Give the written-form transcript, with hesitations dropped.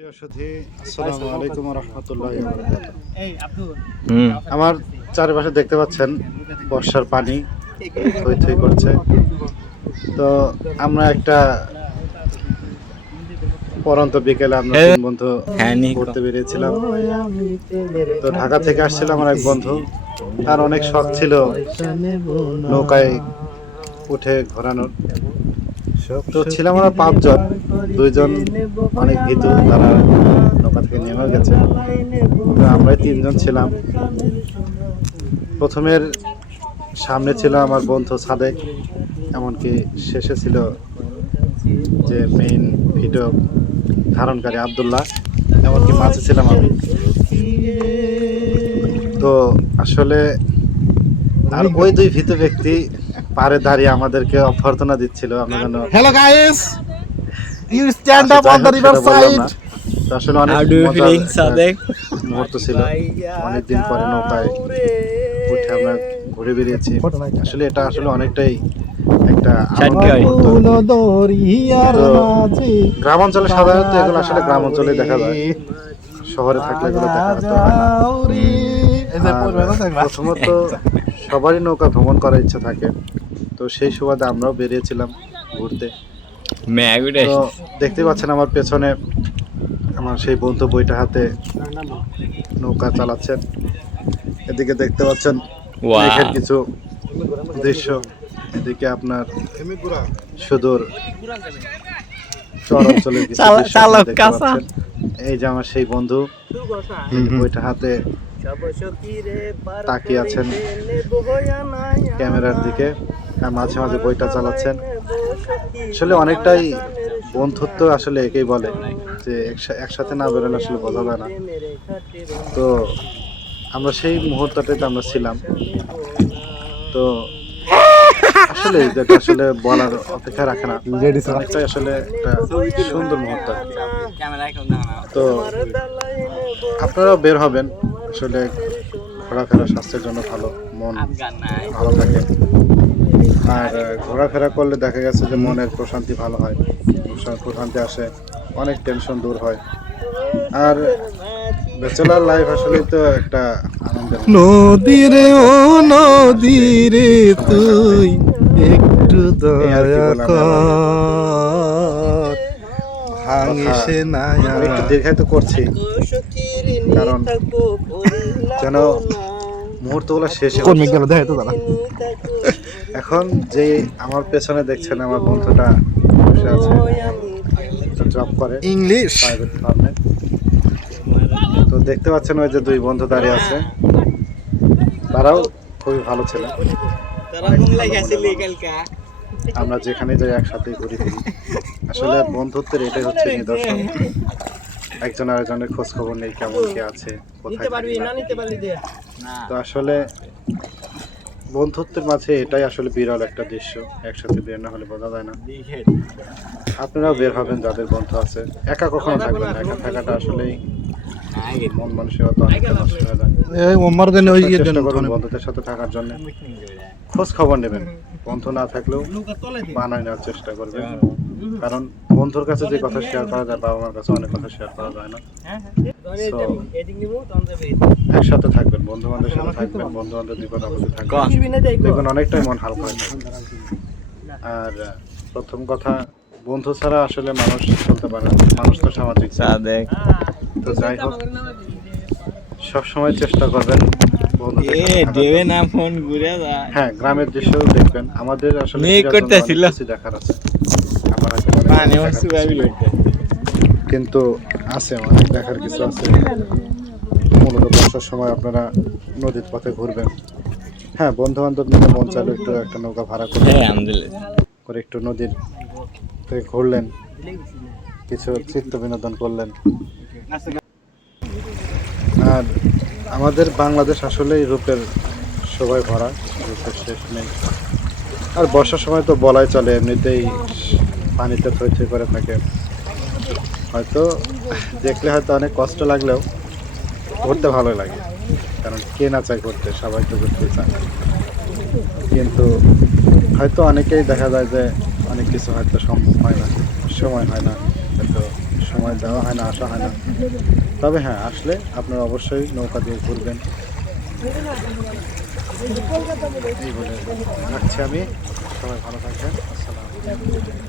প্রিয় সুধী, আসসালামু আলাইকুম ওয়া রাহমাতুল্লাহি ওয়া বারাকাতুহু। আমার চারপাশে দেখতে পাচ্ছেন বর্ষার পানি থই থই করছে। তো আমরা একটা পরন্ত বিকেলে আমরা তিন বন্ধু ঘুরতে বেরিয়েছিলাম। তো ঢাকা থেকে আসছিল আমার এক বন্ধু, তার অনেক শখ ছিল নৌকায় উঠে ঘোরানোর। তো ছিলাম আমরা পাঁচজন, দুইজন অনেক ভীতু, তারা নৌকা থেকে নেমে গেছে। তো আমরা তিনজন ছিলাম। প্রথমের সামনে ছিল আমার বন্ধু সাদেক, এমনকি শেষে ছিল যে মেইন ভিডিও ধারণকারী আব্দুল্লাহ, এমনকি মাঝে ছিলাম আমি। তো আসলে আর ওই দুই ভীতু ব্যক্তি পারে দাঁড়িয়ে আমাদেরকে অভ্যর্থনা দিচ্ছিল। আমরা যেন Hello guys, you stand up on the river side. আসলে অনেক মজার মুহূর্ত ছিল। অনেকদিন পরে নৌকায় উঠে আমরা ঘুরে বেরিয়েছি। আসলে এটা আসলে অনেকটাই একটা গ্রাম অঞ্চলে সাধারণত এগুলো আসলে গ্রাম অঞ্চলে দেখা যায়, শহরে থাকলে এগুলো দেখা যেত না। প্রথমত সবারই নৌকা ভ্রমণ করার ইচ্ছা থাকে, তো সেই সুবাদে আমরাও বেরিয়েছিলাম ঘুরতে। তো দেখতে পাচ্ছেন আমার পেছনে আমার সেই বন্ধু বইটা হাতে নৌকা চালাচ্ছেন। এদিকে দেখতে পাচ্ছেন মেঘের কিছু দৃশ্য, এদিকে আপনার সুদূর চর অঞ্চলের কিছু দৃশ্য দেখতে পাচ্ছেন। এই যে আমার সেই বন্ধু বইটা হাতে তাকিয়ে আছেন ক্যামেরার দিকে, আর মাঝে মাঝে বইটা চালাচ্ছেন। আসলে অনেকটাই বন্ধুত্ব আসলে একেই বলে যে একসাথে না বেরোলে আসলে বোঝা যায় না। তো আমরা সেই মুহূর্তটাতে আমরা ছিলাম। তো আসলে যেটা আসলে বলার অপেক্ষা রাখে না, অনেকটাই আসলে একটা সুন্দর মুহূর্ত। তো আপনারাও বের হবেন, আসলে ঘোরাফেরা স্বাস্থ্যের জন্য ভালো, মন ভালো থাকে। আর ঘোরাফেরা করলে দেখা গেছে যে মনের প্রশান্তি ভালো হয়, প্রশান্তি আসে, অনেক টেনশন দূর হয়। আর ব্যাচেলার লাইফ আসলে তো একটা আনন্দের। নদীরে ও নদীরে তুই একটু দয়া কর, ভাঙিসে না। একটু দীর্ঘায়িত করছি কারণ যেন মুহূর্তগুলো শেষ হয়ে যায়। এখন যে আমার পেছনে দেখছেন আমার বন্ধুটা বসে আছে, জব করে ইংলিশ প্রাইভেট ফার্মে। তো দেখতে পাচ্ছেন ওই যে দুই বন্ধু দাঁড়িয়ে আছে, তারাও খুবই ভালো ছিল। আমরা যেখানে যাই একসাথে ঘুরি ফিরি। আসলে বন্ধুত্বের এটাই হচ্ছে নিদর্শন, একজন আরেকজনের খোঁজ খবর নেই, কেমন কে আছে, কোথায় থাকে। তো আসলে বন্ধুত্বের মাঝে এটাই আসলে বিরল একটা দৃশ্য, একসাথে বের না হলে বোঝা যায় না। আপনারাও বের হবেন যাদের বন্ধু আছে, একা কখনো থাকবেন না। একা থাকাটা আসলেই মন মানসিকতা অনেকটা নষ্ট হয়ে যায়। চেষ্টা করুন বন্ধুদের সাথে থাকার জন্য, খোঁজ খবর নেবেন। বন্ধু না থাকলেও বানায় নেওয়ার চেষ্টা করবেন, কারণ বন্ধুর কাছে যে কথা শেয়ার করা যায় বাবা মার কাছে অনেক কথা শেয়ার করা যায় না। একসাথে থাকবেন, বন্ধু বান্ধবের সাথে থাকবেন, বন্ধু বান্ধব বিপদ আপদে থাকবেন, দেখবেন অনেকটাই মন হালকা হয়ে যাবে। আর প্রথম কথা, বন্ধু ছাড়া আসলে মানুষ চলতে পারে না, মানুষ তো সামাজিক। তো যাই হোক, সবসময় চেষ্টা করবেন হ্যাঁ গ্রামের দৃশ্য দেখবেন। আমাদের আসলে দেখার আছে, কিন্তু আছে অনেক দেখার কিছু আছে। মূলত বর্ষার সময় আপনারা নদীর পথে ঘুরবেন। হ্যাঁ, বন্ধু বান্ধব মিলে মন চাইলে একটু একটা নৌকা ভাড়া করে একটু নদীর থেকে ঘুরলেন, কিছু চিত্ত বিনোদন করলেন। আর আমাদের বাংলাদেশ আসলেই রূপের শোভায় ভরা, রূপের শেষ নেই। আর বর্ষার সময় তো বলাই চলে, এমনিতেই পানিতে থই থই করে থাকে। হয়তো দেখলে হয়তো অনেক কষ্ট লাগলেও ঘুরতে ভালো লাগে, কারণ কে না চায় ঘুরতে, সবাই তো ঘুরতে চায়। কিন্তু হয়তো অনেকেই দেখা যায় যে অনেক কিছু হয়তো সম্ভব হয় না, সময় হয় না, কিন্তু সময় যাওয়া হয় না, আসা হয় না। তবে হ্যাঁ, আসলে আপনারা অবশ্যই নৌকা দিয়ে ঘুরবেন। এই বলে রাখছি আমি। সবাই ভালো থাকবেন। আসসালামু আলাইকুম।